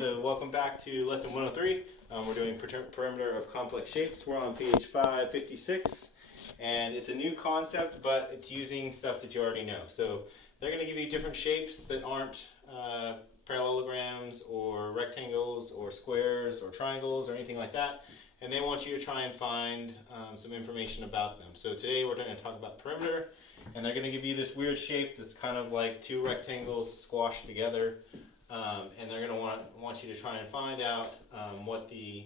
So welcome back to lesson 103. We're doing perimeter of complex shapes. We're on page 556, and it's a new concept, but it's using stuff that you already know. So they're going to give you different shapes that aren't parallelograms or rectangles or squares or triangles or anything like that, and they want you to try and find some information about them. So today we're going to talk about perimeter, and they're going to give you this weird shape that's kind of like two rectangles squashed together. And they're going to want you to try and find out what the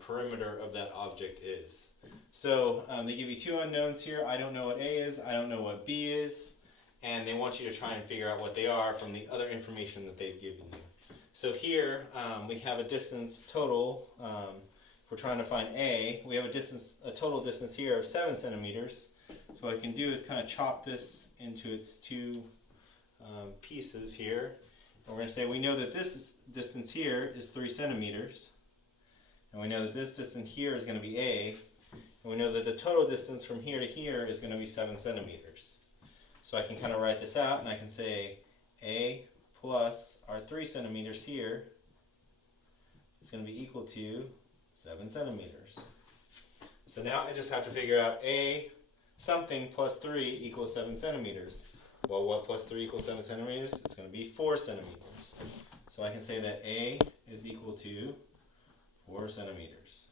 perimeter of that object is. So they give you two unknowns here. I don't know what A is, I don't know what B is, and they want you to try and figure out what they are from the other information that they've given you. So here we have a distance total. If we're trying to find A, we have a total distance here of 7 centimeters. So what I can do is kind of chop this into its two pieces here. And we're going to say we know that this distance here is 3 centimeters. And we know that this distance here is going to be A. And we know that the total distance from here to here is going to be 7 centimeters. So I can kind of write this out, and I can say A plus our 3 centimeters here is going to be equal to 7 centimeters. So now I just have to figure out A something plus 3 equals 7 centimeters. Well, what plus 3 equals 7 centimeters? It's going to be 4 centimeters. So I can say that A is equal to 4 centimeters.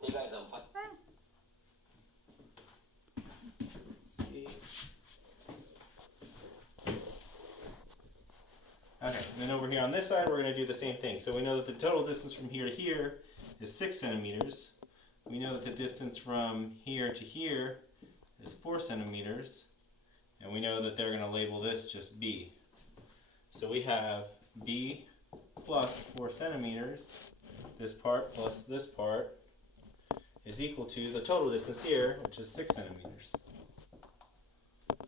Let's see. Okay, and then over here on this side, we're going to do the same thing. So we know that the total distance from here to here is 6 centimeters. We know that the distance from here to here is 4 centimeters. And we know that they're going to label this just B. So we have B plus 4 centimeters, this part plus this part, is equal to the total distance here, which is 6 centimeters.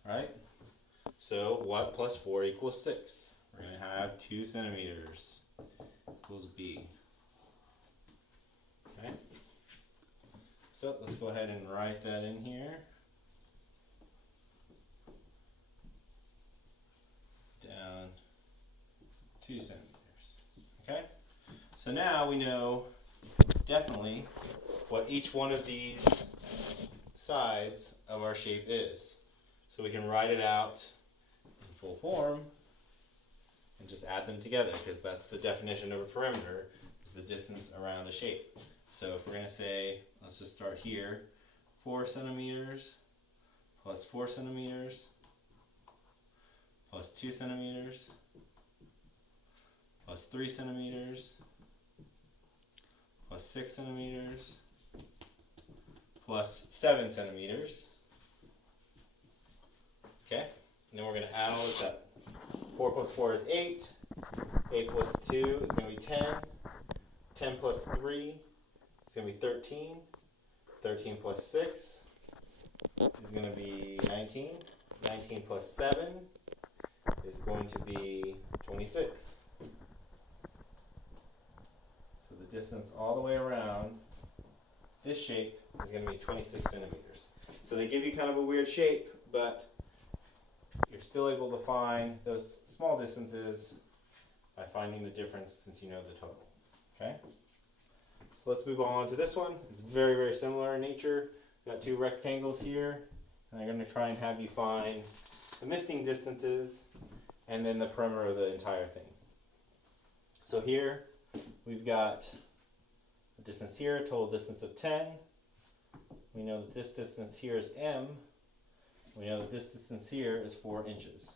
Alright? So what plus 4 equals 6? We're going to have 2 centimeters equals B. Okay? So let's go ahead and write that in here. Down 2 centimeters. Okay? So now we know definitely what each one of these sides of our shape is. So we can write it out in full form and just add them together, because that's the definition of a perimeter, is the distance around a shape. So if we're going to say, let's just start here, 4 centimeters plus 4 centimeters plus 2 centimeters plus 3 centimeters plus 6 centimeters plus 7 centimeters. Okay, and then we're going to add all this up. 4 plus 4 is 8. 8 plus 2 is going to be 10. 10 plus 3 is going to be 13. 13 plus 6 is going to be 19. 19 plus 7 is going to be 26. So the distance all the way around this shape is going to be 26 centimeters. So they give you kind of a weird shape, but you're still able to find those small distances by finding the difference since you know the total. Okay? So let's move on to this one. It's very, very similar in nature. We've got two rectangles here, and I'm going to try and have you find the missing distances and then the perimeter of the entire thing. So here we've got a distance here, total distance of 10. We know that this distance here is M. We know that this distance here is 4 inches.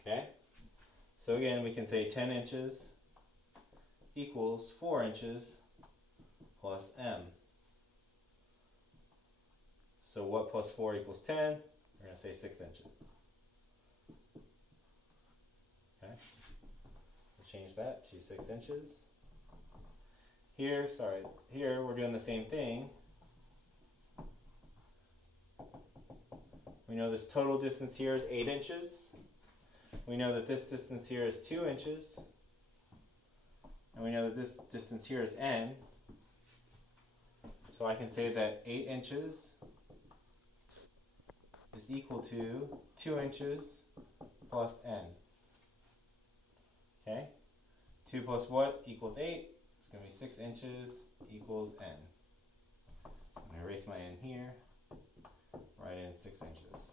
Okay? So again, we can say 10 inches equals 4 inches plus M. So what plus 4 equals 10? We're going to say 6 inches. Okay? We'll change that to 6 inches. Here we're doing the same thing. We know this total distance here is 8 inches. We know that this distance here is 2 inches. And we know that this distance here is N. So I can say that 8 inches is equal to 2 inches plus N. Okay, 2 plus what equals 8? It's going to be 6 inches equals n. So I'm going to erase my n here, write in 6 inches.